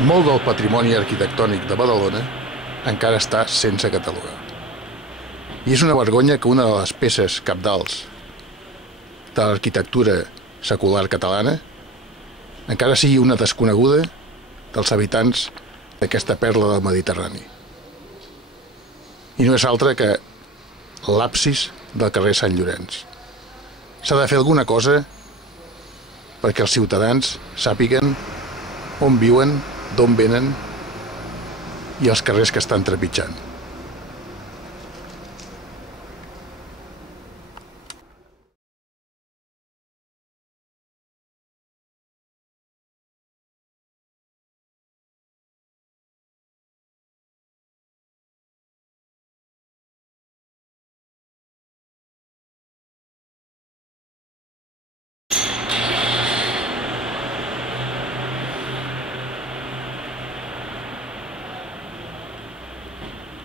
Molt del patrimoni arquitectònic de Badalona encara està sense catalogar. I és una vergonya que una de les peces cabdals de l'arquitectura secular catalana encara sigui una desconeguda dels habitants d'aquesta perla del Mediterrani. I no és altra que l'absis del carrer Sant Llorenç. S'ha de fer alguna cosa perquè els ciutadans sàpiguen on viuen, d'on venen i els carrers que estan trepitjant.